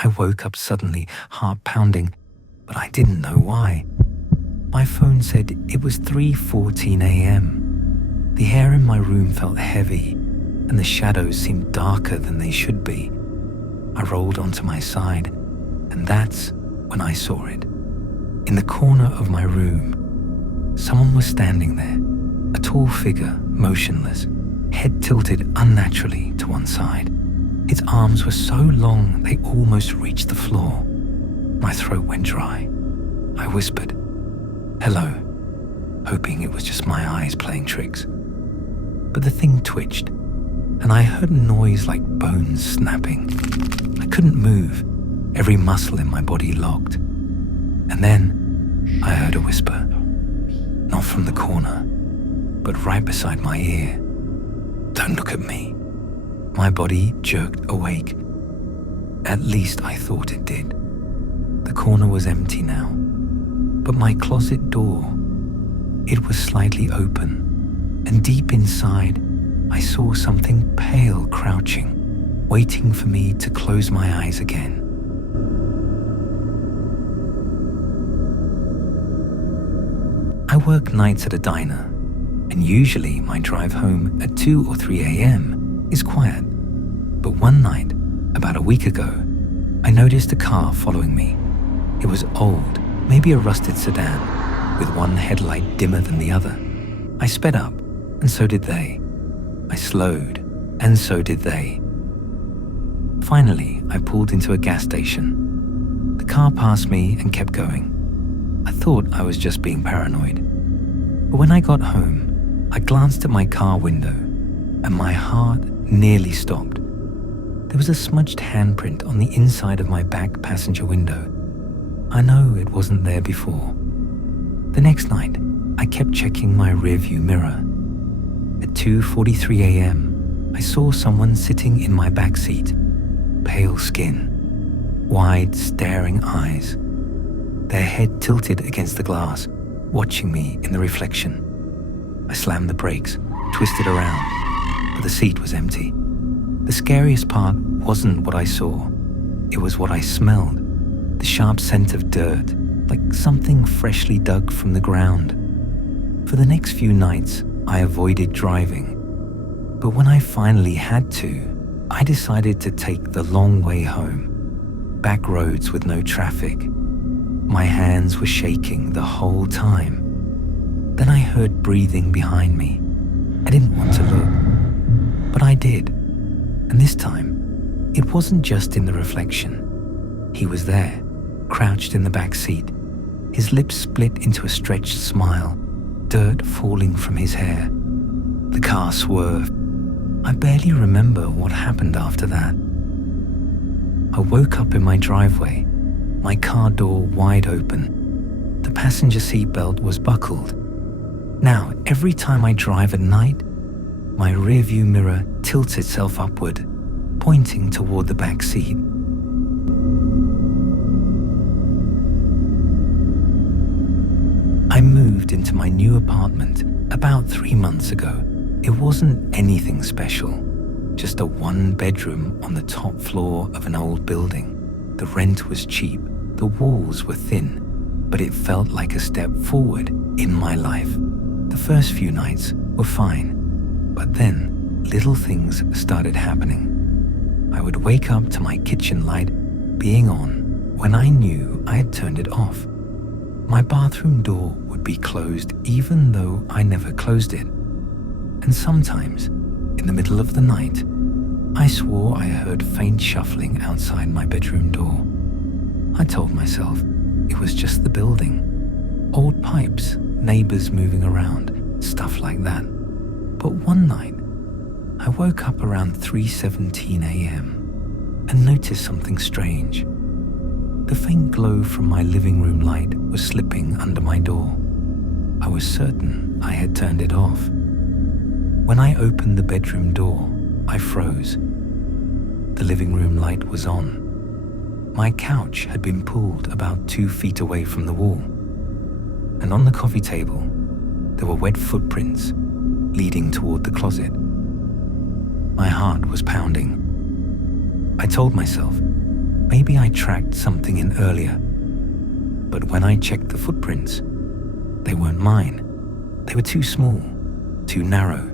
I woke up suddenly, heart pounding, but I didn't know why. My phone said it was 3:14 a.m. The air in my room felt heavy, and the shadows seemed darker than they should be. I rolled onto my side, and that's when I saw it. In the corner of my room, someone was standing there, a tall figure, motionless, head tilted unnaturally to one side. Its arms were so long they almost reached the floor. My throat went dry. I whispered, "Hello," hoping it was just my eyes playing tricks. But the thing twitched, and I heard a noise like bones snapping. I couldn't move, every muscle in my body locked. And then I heard a whisper, not from the corner, but right beside my ear. "Don't look at me." My body jerked awake. At least I thought it did. The corner was empty now, but my closet door, it was slightly open, and deep inside, I saw something pale crouching, waiting for me to close my eyes again. I work nights at a diner, and usually my drive home at 2 or 3 a.m. is quiet. But one night, about a week ago, I noticed a car following me. It was old, maybe a rusted sedan, with one headlight dimmer than the other. I sped up, and so did they. I slowed, and so did they. Finally, I pulled into a gas station. The car passed me and kept going. I thought I was just being paranoid. But when I got home, I glanced at my car window, and my heart nearly stopped. There was a smudged handprint on the inside of my back passenger window. I know it wasn't there before. The next night, I kept checking my rearview mirror. At 2:43 a.m., I saw someone sitting in my back seat, pale skin, wide staring eyes, their head tilted against the glass, watching me in the reflection. I slammed the brakes, twisted around, but the seat was empty. The scariest part wasn't what I saw. It was what I smelled, the sharp scent of dirt, like something freshly dug from the ground. For the next few nights, I avoided driving. But when I finally had to, I decided to take the long way home. Back roads with no traffic. My hands were shaking the whole time. Then I heard breathing behind me. I didn't want to look, but I did. And this time, it wasn't just in the reflection. He was there, crouched in the back seat, his lips split into a stretched smile, dirt falling from his hair. The car swerved. I barely remember what happened after that. I woke up in my driveway, my car door wide open. The passenger seat belt was buckled. Now, every time I drive at night, my rearview mirror tilts itself upward, pointing toward the back seat. I moved into my new apartment about 3 months ago. It wasn't anything special, just a one-bedroom on the top floor of an old building. The rent was cheap, the walls were thin, but it felt like a step forward in my life. The first few nights were fine, but then little things started happening. I would wake up to my kitchen light being on when I knew I had turned it off. My bathroom door would be closed even though I never closed it. And sometimes, in the middle of the night, I swore I heard faint shuffling outside my bedroom door. I told myself it was just the building. Old pipes, neighbors moving around, stuff like that. But one night, I woke up around 3:17 a.m. and noticed something strange. The faint glow from my living room light was slipping under my door. I was certain I had turned it off. When I opened the bedroom door, I froze. The living room light was on. My couch had been pulled about 2 feet away from the wall. And on the coffee table, there were wet footprints leading toward the closet. My heart was pounding. I told myself, maybe I tracked something in earlier. But when I checked the footprints, they weren't mine. They were too small, too narrow,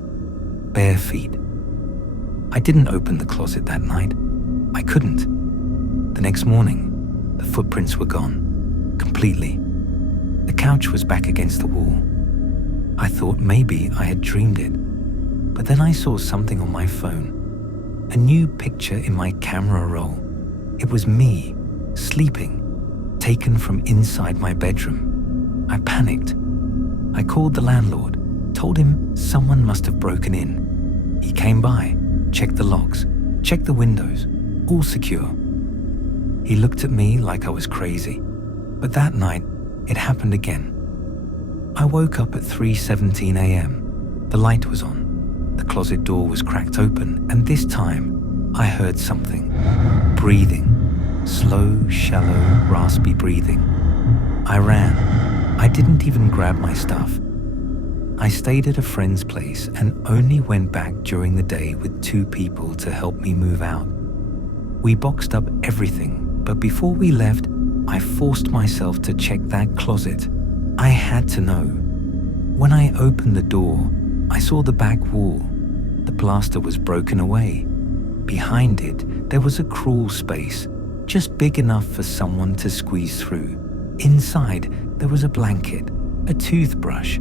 bare feet. I didn't open the closet that night. I couldn't. The next morning, the footprints were gone, completely. The couch was back against the wall. I thought maybe I had dreamed it, but then I saw something on my phone, a new picture in my camera roll. It was me, sleeping, taken from inside my bedroom. I panicked. I called the landlord, told him someone must have broken in. He came by, checked the locks, checked the windows, all secure. He looked at me like I was crazy, but that night, it happened again. I woke up at 3:17 a.m. The light was on. The closet door was cracked open, and this time, I heard something. Breathing. Slow, shallow, raspy breathing. I ran. I didn't even grab my stuff. I stayed at a friend's place and only went back during the day with 2 people to help me move out. We boxed up everything, but before we left, I forced myself to check that closet. I had to know. When I opened the door, I saw the back wall. The plaster was broken away. Behind it, there was a crawl space, just big enough for someone to squeeze through. Inside, there was a blanket, a toothbrush,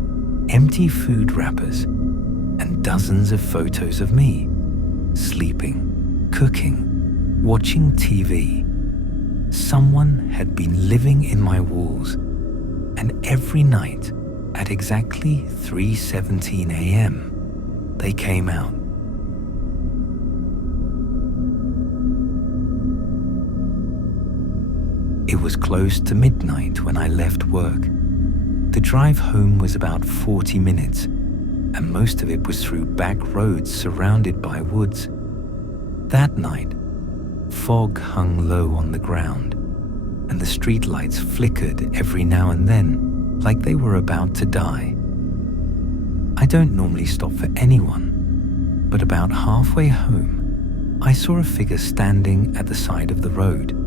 empty food wrappers, and dozens of photos of me, sleeping, cooking, watching TV. Someone had been living in my walls, and every night at exactly 3:17 a.m., they came out. It was close to midnight when I left work. The drive home was about 40 minutes, and most of it was through back roads surrounded by woods. That night, fog hung low on the ground, and the streetlights flickered every now and then like they were about to die. I don't normally stop for anyone, but about halfway home, I saw a figure standing at the side of the road.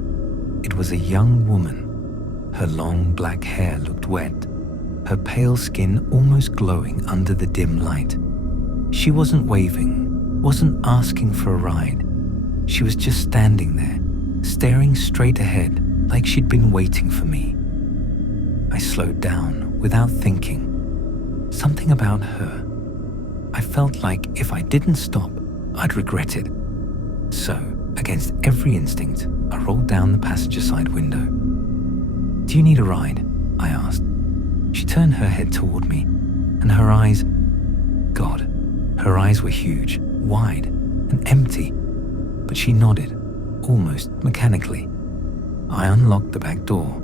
It was a young woman. Her long black hair looked wet, her pale skin almost glowing under the dim light. She wasn't waving, wasn't asking for a ride. She was just standing there, staring straight ahead like she'd been waiting for me. I slowed down without thinking. Something about her. I felt like if I didn't stop, I'd regret it. So, against every instinct, I rolled down the passenger side window. "Do you need a ride?" I asked. She turned her head toward me, and her eyes were huge, wide, and empty. But she nodded, almost mechanically. I unlocked the back door,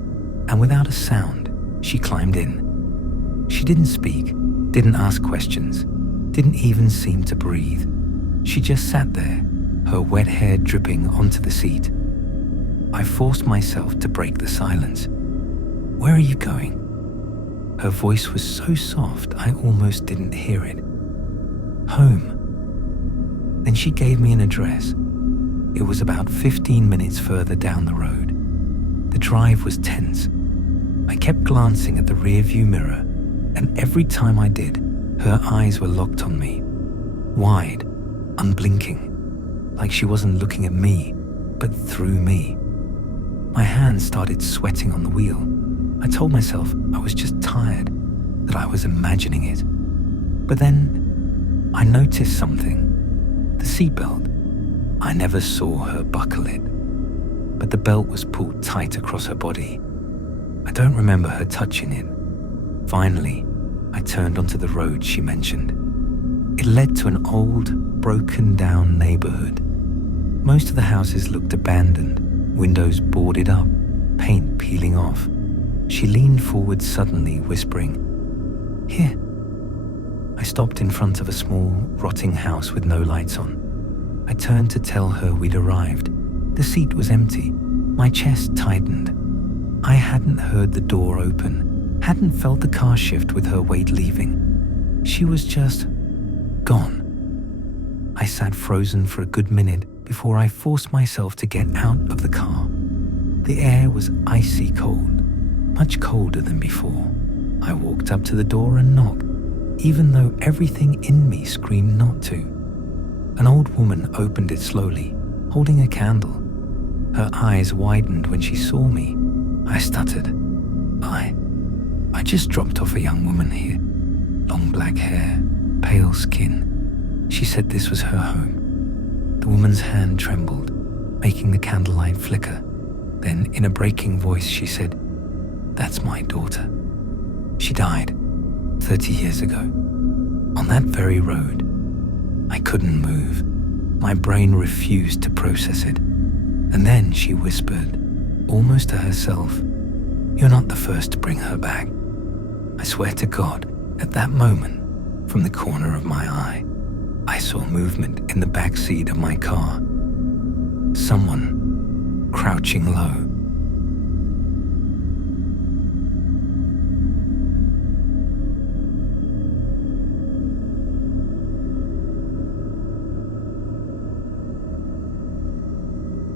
and without a sound, she climbed in. She didn't speak, didn't ask questions, didn't even seem to breathe. She just sat there, her wet hair dripping onto the seat. I forced myself to break the silence. "Where are you going?" Her voice was so soft I almost didn't hear it. "Home." Then she gave me an address. It was about 15 minutes further down the road. The drive was tense. I kept glancing at the rearview mirror, and every time I did, her eyes were locked on me, wide, unblinking, like she wasn't looking at me, but through me. My hands started sweating on the wheel. I told myself I was just tired, that I was imagining it. But then I noticed something. The seatbelt. I never saw her buckle it, but the belt was pulled tight across her body. I don't remember her touching it. Finally, I turned onto the road she mentioned. It led to an old, broken-down neighborhood. Most of the houses looked abandoned, windows boarded up, paint peeling off. She leaned forward suddenly, whispering, "Here." I stopped in front of a small, rotting house with no lights on. I turned to tell her we'd arrived. The seat was empty. My chest tightened. I hadn't heard the door open, hadn't felt the car shift with her weight leaving. She was just gone. I sat frozen for a good minute before I forced myself to get out of the car. The air was icy cold, much colder than before. I walked up to the door and knocked, even though everything in me screamed not to. An old woman opened it slowly, holding a candle. Her eyes widened when she saw me. I stuttered. I just dropped off a young woman here. Long black hair, pale skin. She said this was her home. The woman's hand trembled, making the candlelight flicker. Then, in a breaking voice, she said, "That's my daughter. She died 30 years ago, on that very road." I couldn't move. My brain refused to process it. And then she whispered, almost to herself, "You're not the first to bring her back." I swear to God, at that moment, from the corner of my eye, I saw movement in the back seat of my car. Someone crouching low,